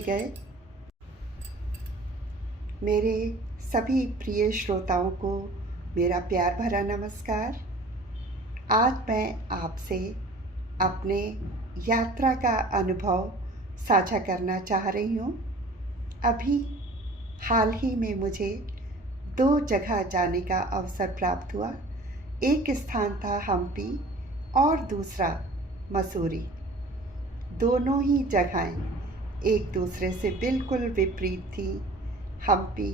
गए। मेरे सभी प्रिय श्रोताओं को मेरा प्यार भरा नमस्कार। आज मैं आपसे अपने यात्रा का अनुभव साझा करना चाह रही हूँ। अभी हाल ही में मुझे 2 जगह जाने का अवसर प्राप्त हुआ। एक स्थान था हम्पी और दूसरा मसूरी। दोनों ही जगहें एक दूसरे से बिल्कुल विपरीत थी। हम्पी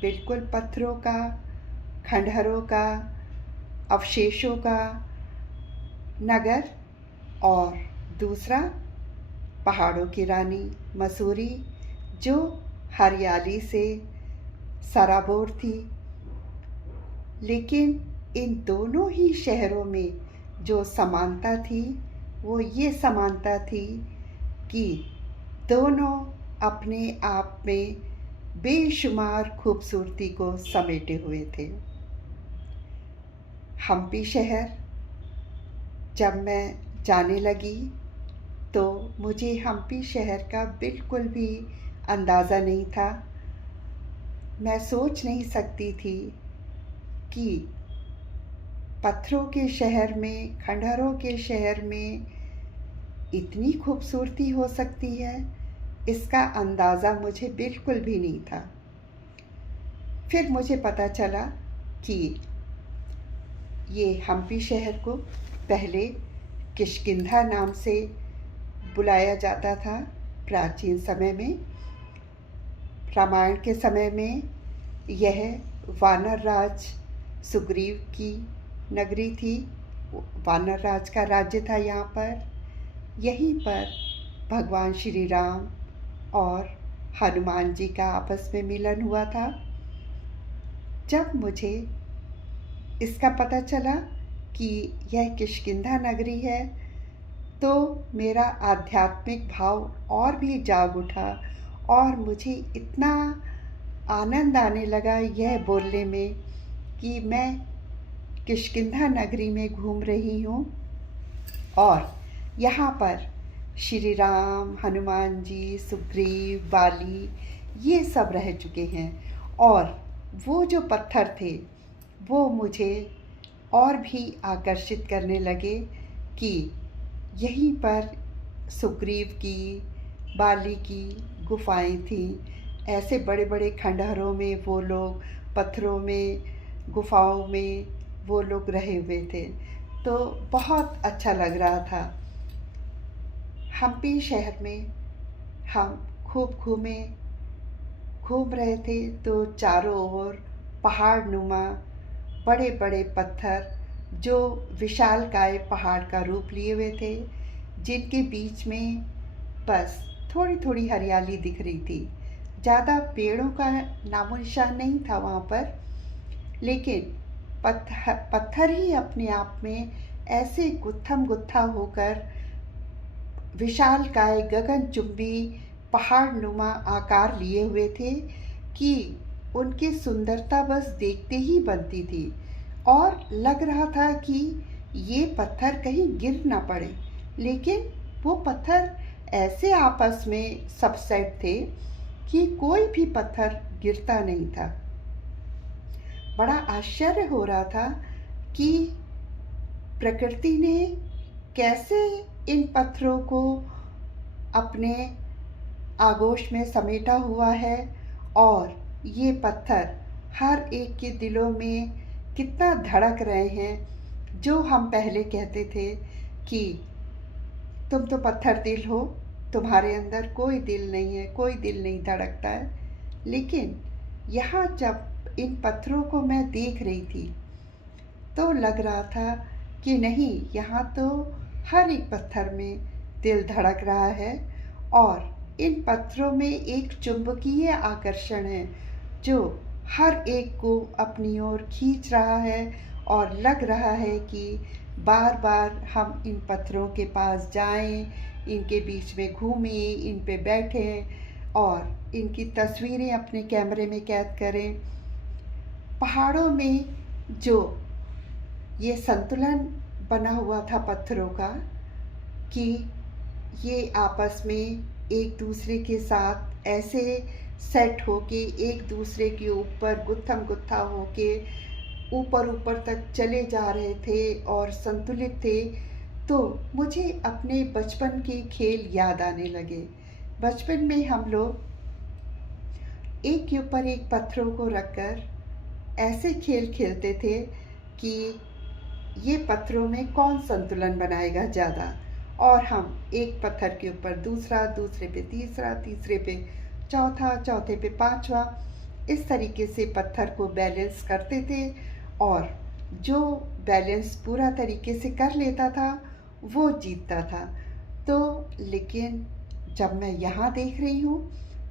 बिल्कुल पत्थरों का, खंडहरों का, अवशेषों का नगर और दूसरा पहाड़ों की रानी मसूरी जो हरियाली से सराबोर थी। लेकिन इन दोनों ही शहरों में जो समानता थी वो ये समानता थी कि दोनों अपने आप में बेशुमार खूबसूरती को समेटे हुए थे। हम्पी शहर जब मैं जाने लगी तो मुझे हम्पी शहर का बिल्कुल भी अंदाज़ा नहीं था। मैं सोच नहीं सकती थी कि पत्थरों के शहर में, खंडहरों के शहर में इतनी खूबसूरती हो सकती है। इसका अंदाज़ा मुझे बिल्कुल भी नहीं था। फिर मुझे पता चला कि ये हम्पी शहर को पहले किष्किंधा नाम से बुलाया जाता था। प्राचीन समय में, रामायण के समय में यह वानर राज सुग्रीव की नगरी थी। वानर राज का राज्य था यहाँ पर। यहीं पर भगवान श्री राम और हनुमान जी का आपस में मिलन हुआ था। जब मुझे इसका पता चला कि यह किष्किंधा नगरी है तो मेरा आध्यात्मिक भाव और भी जाग उठा और मुझे इतना आनंद आने लगा यह बोलने में कि मैं किष्किंधा नगरी में घूम रही हूँ और यहाँ पर श्री राम, हनुमान जी, सुग्रीव, बाली ये सब रह चुके हैं। और वो जो पत्थर थे वो मुझे और भी आकर्षित करने लगे कि यहीं पर सुग्रीव की, बाली की गुफाएं थीं। ऐसे बड़े बड़े खंडहरों में वो लोग, पत्थरों में, गुफाओं में वो लोग रहे हुए थे। तो बहुत अच्छा लग रहा था। हम्पी शहर में हम खूब घूम रहे थे तो चारों ओर पहाड़ नुमा बड़े बड़े पत्थर जो विशालकाय पहाड़ का रूप लिए हुए थे, जिनके बीच में बस थोड़ी थोड़ी हरियाली दिख रही थी। ज़्यादा पेड़ों का नामो निशान नहीं था वहाँ पर, लेकिन पत्थर ही अपने आप में ऐसे गुत्थम गुत्था होकर विशालकाय गगनचुंबी पहाड़ नुमा आकार लिए हुए थे कि उनकी सुंदरता बस देखते ही बनती थी और लग रहा था कि ये पत्थर कहीं गिर ना पड़े। लेकिन वो पत्थर ऐसे आपस में सब सेट थे कि कोई भी पत्थर गिरता नहीं था। बड़ा आश्चर्य हो रहा था कि प्रकृति ने कैसे इन पत्थरों को अपने आगोश में समेटा हुआ है और ये पत्थर हर एक के दिलों में कितना धड़क रहे हैं। जो हम पहले कहते थे कि तुम तो पत्थर दिल हो, तुम्हारे अंदर कोई दिल नहीं है, कोई दिल नहीं धड़कता है। लेकिन यहाँ जब इन पत्थरों को मैं देख रही थी तो लग रहा था कि नहीं, यहाँ तो हर एक पत्थर में दिल धड़क रहा है और इन पत्थरों में एक चुंबकीय आकर्षण है जो हर एक को अपनी ओर खींच रहा है और लग रहा है कि बार बार हम इन पत्थरों के पास जाएं, इनके बीच में घूमें, इन पे बैठें और इनकी तस्वीरें अपने कैमरे में कैद करें। पहाड़ों में जो ये संतुलन बना हुआ था पत्थरों का कि ये आपस में एक दूसरे के साथ ऐसे सेट होके एक दूसरे के ऊपर गुत्थम गुत्था होके ऊपर ऊपर तक चले जा रहे थे और संतुलित थे, तो मुझे अपने बचपन के खेल याद आने लगे। बचपन में हम लोग एक के ऊपर एक पत्थरों को रखकर ऐसे खेल खेलते थे कि ये पत्थरों में कौन संतुलन बनाएगा ज़्यादा, और हम एक पत्थर के ऊपर दूसरा, दूसरे पे तीसरा, तीसरे पे चौथा, चौथे पे पांचवा, इस तरीके से पत्थर को बैलेंस करते थे। और जो बैलेंस पूरा तरीके से कर लेता था वो जीतता था। तो लेकिन जब मैं यहाँ देख रही हूँ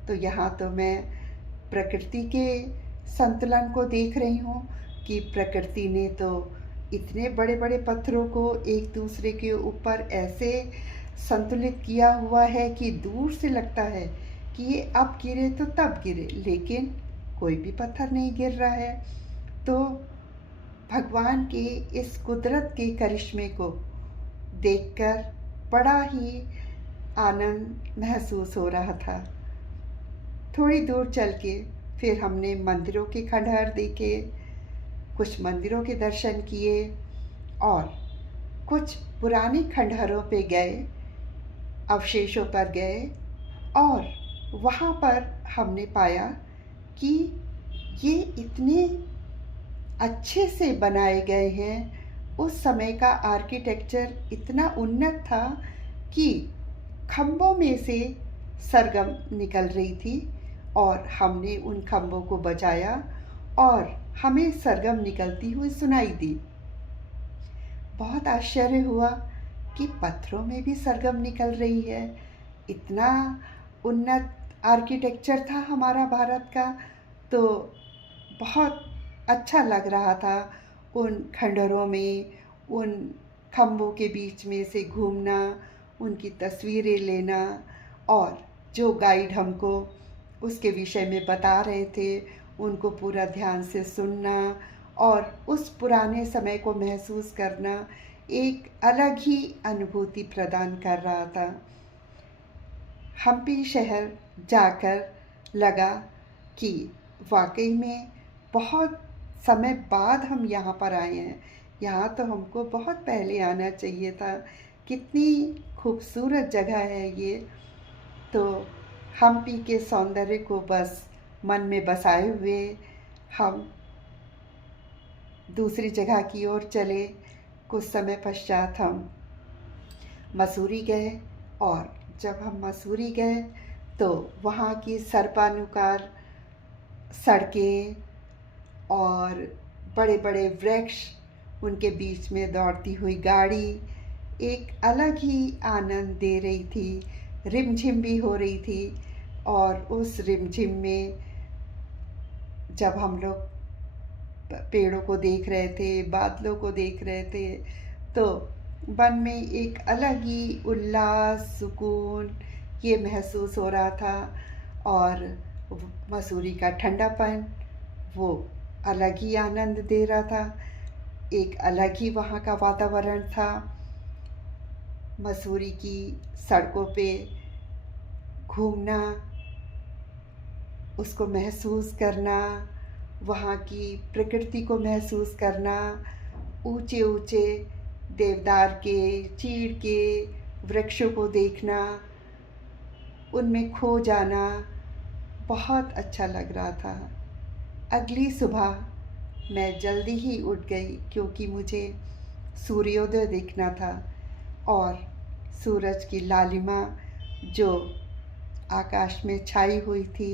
तो यहाँ तो मैं प्रकृति के संतुलन को देख रही हूँ कि प्रकृति ने तो इतने बड़े बड़े पत्थरों को एक दूसरे के ऊपर ऐसे संतुलित किया हुआ है कि दूर से लगता है कि ये अब गिरे तो तब गिरे, लेकिन कोई भी पत्थर नहीं गिर रहा है। तो भगवान के इस कुदरत के करिश्मे को देखकर बड़ा ही आनंद महसूस हो रहा था। थोड़ी दूर चल के फिर हमने मंदिरों के खंडहर देखे, कुछ मंदिरों के दर्शन किए और कुछ पुराने खंडहरों पे गए, अवशेषों पर गए, और वहाँ पर हमने पाया कि ये इतने अच्छे से बनाए गए हैं। उस समय का आर्किटेक्चर इतना उन्नत था कि खम्भों में से सरगम निकल रही थी और हमने उन खम्भों को बचाया और हमें सरगम निकलती हुई सुनाई दी। बहुत आश्चर्य हुआ कि पत्थरों में भी सरगम निकल रही है। इतना उन्नत आर्किटेक्चर था हमारा भारत का, तो बहुत अच्छा लग रहा था उन खंडहरों में, उन खम्भों के बीच में से घूमना, उनकी तस्वीरें लेना, और जो गाइड हमको उसके विषय में बता रहे थे उनको पूरा ध्यान से सुनना और उस पुराने समय को महसूस करना एक अलग ही अनुभूति प्रदान कर रहा था। हम्पी शहर जाकर लगा कि वाकई में बहुत समय बाद हम यहाँ पर आए हैं। यहाँ तो हमको बहुत पहले आना चाहिए था। कितनी खूबसूरत जगह है ये। तो हम्पी के सौंदर्य को बस मन में बसाए हुए हम दूसरी जगह की ओर चले। कुछ समय पश्चात हम मसूरी गए, और जब हम मसूरी गए तो वहाँ की सर्पानुकार सड़कें और बड़े बड़े वृक्ष, उनके बीच में दौड़ती हुई गाड़ी एक अलग ही आनंद दे रही थी। रिमझिम भी हो रही थी, और उस रिमझिम में जब हम लोग पेड़ों को देख रहे थे, बादलों को देख रहे थे, तो मन में एक अलग ही उल्लास, सुकून ये महसूस हो रहा था। और मसूरी का ठंडापन वो अलग ही आनंद दे रहा था। एक अलग ही वहाँ का वातावरण था। मसूरी की सड़कों पे घूमना, उसको महसूस करना, वहाँ की प्रकृति को महसूस करना, ऊंचे ऊंचे देवदार के, चीड़ के वृक्षों को देखना, उनमें खो जाना बहुत अच्छा लग रहा था। अगली सुबह मैं जल्दी ही उठ गई क्योंकि मुझे सूर्योदय देखना था, और सूरज की लालिमा जो आकाश में छाई हुई थी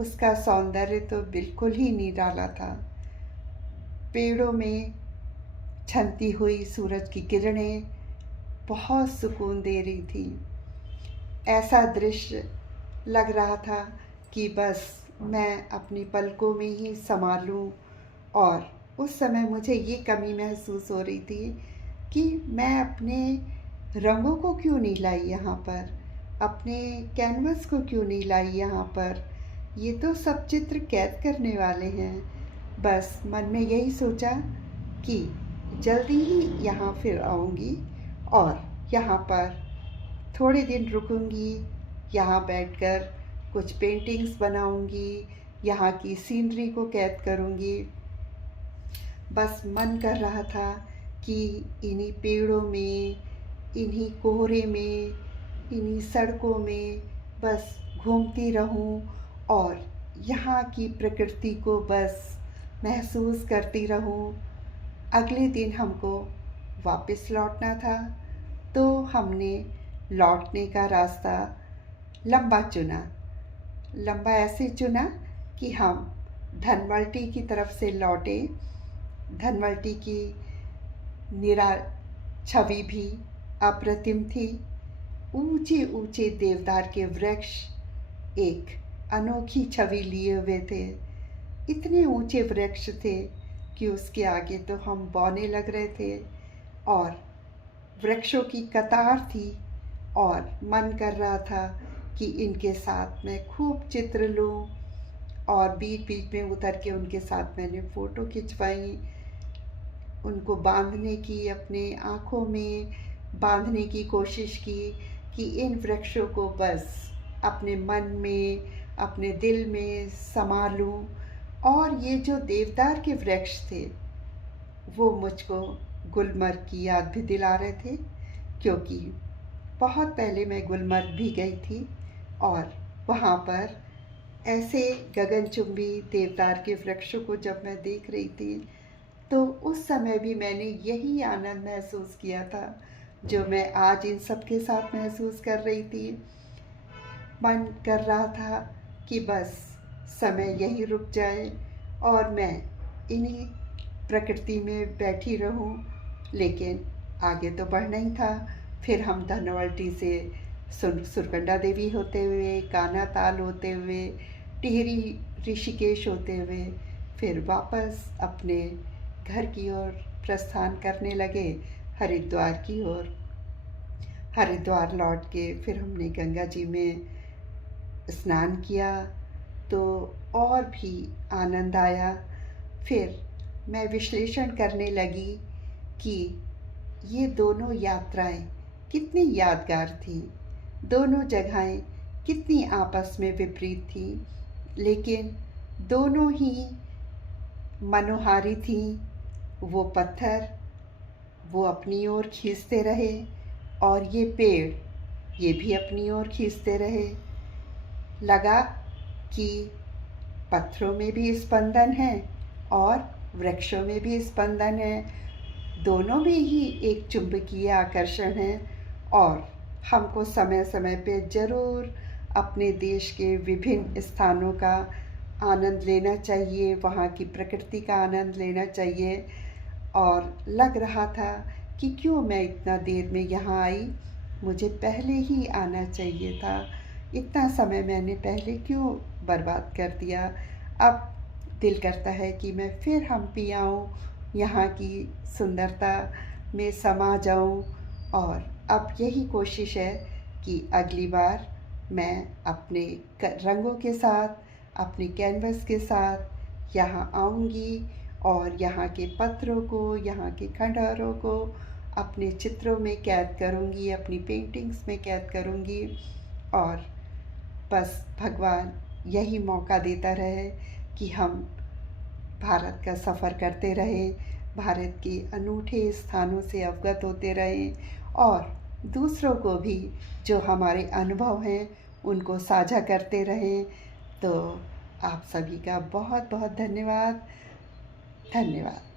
उसका सौंदर्य तो बिल्कुल ही निराला था। पेड़ों में छनती हुई सूरज की किरणें बहुत सुकून दे रही थी। ऐसा दृश्य लग रहा था कि बस मैं अपनी पलकों में ही समा लूं। और उस समय मुझे ये कमी महसूस हो रही थी कि मैं अपने रंगों को क्यों नहीं लाई यहाँ पर, अपने कैनवस को क्यों नहीं लाई यहाँ पर। ये तो सब चित्र कैद करने वाले हैं। बस मन में यही सोचा कि जल्दी ही यहाँ फिर आऊँगी और यहाँ पर थोड़े दिन रुकूंगी, यहाँ बैठकर कुछ पेंटिंग्स बनाऊंगी, यहाँ की सीनरी को कैद करूंगी। बस मन कर रहा था कि इन्हीं पेड़ों में, इन्हीं कोहरे में, इन्हीं सड़कों में बस घूमती रहूं और यहाँ की प्रकृति को बस महसूस करती रहूं। अगले दिन हमको वापस लौटना था, तो हमने लौटने का रास्ता लंबा चुना। लंबा ऐसे चुना कि हम धनवल्टी की तरफ से लौटे। धनवल्टी की निरा छवि भी अप्रतिम थी। ऊंचे ऊंचे देवदार के वृक्ष एक अनोखी छवि लिए हुए थे। इतने ऊंचे वृक्ष थे कि उसके आगे तो हम बौने लग रहे थे और वृक्षों की कतार थी और मन कर रहा था कि इनके साथ मैं खूब चित्र लूं। और बीच बीच में उतर के उनके साथ मैंने फ़ोटो खिंचवाई। उनको बांधने की, अपने आँखों में बांधने की कोशिश की कि इन वृक्षों को बस अपने मन में, अपने दिल में समा लूं। और ये जो देवदार के वृक्ष थे वो मुझको गुलमर्ग की याद भी दिला रहे थे, क्योंकि बहुत पहले मैं गुलमर्ग भी गई थी और वहाँ पर ऐसे गगनचुंबी देवदार के वृक्षों को जब मैं देख रही थी तो उस समय भी मैंने यही आनंद महसूस किया था जो मैं आज इन सब के साथ महसूस कर रही थी। मन कर रहा था कि बस समय यहीं रुक जाए और मैं इन्हीं प्रकृति में बैठी रहूं, लेकिन आगे तो बढ़ना ही था। फिर हम धनवल्टी से सुरकंडा देवी होते हुए, कान्हा ताल होते हुए, टिहरी ऋषिकेश होते हुए फिर वापस अपने घर की ओर प्रस्थान करने लगे, हरिद्वार की ओर। हरिद्वार लौट के फिर हमने गंगा जी में स्नान किया तो और भी आनंद आया। फिर मैं विश्लेषण करने लगी कि ये दोनों यात्राएं कितनी यादगार थीं, दोनों जगहें कितनी आपस में विपरीत थीं, लेकिन दोनों ही मनोहारी थीं। वो पत्थर वो अपनी ओर खींचते रहे और ये पेड़ ये भी अपनी ओर खींचते रहे। लगा कि पत्थरों में भी स्पंदन है और वृक्षों में भी स्पंदन है, दोनों में ही एक चुंबकीय आकर्षण है और हमको समय समय पे ज़रूर अपने देश के विभिन्न स्थानों का आनंद लेना चाहिए, वहाँ की प्रकृति का आनंद लेना चाहिए। और लग रहा था कि क्यों मैं इतना देर में यहाँ आई, मुझे पहले ही आना चाहिए था, इतना समय मैंने पहले क्यों बर्बाद कर दिया। अब दिल करता है कि मैं फिर हम्पी आऊँ, यहाँ की सुंदरता में समा जाऊँ। और अब यही कोशिश है कि अगली बार मैं अपने रंगों के साथ, अपने कैनवस के साथ यहाँ आऊँगी और यहाँ के पत्थरों को, यहाँ के खंडहरों को अपने चित्रों में कैद करूँगी, अपनी पेंटिंग्स में कैद करूँगी। और बस भगवान यही मौका देता रहे कि हम भारत का सफ़र करते रहें, भारत के अनूठे स्थानों से अवगत होते रहें और दूसरों को भी जो हमारे अनुभव हैं उनको साझा करते रहें। तो आप सभी का बहुत बहुत धन्यवाद। धन्यवाद।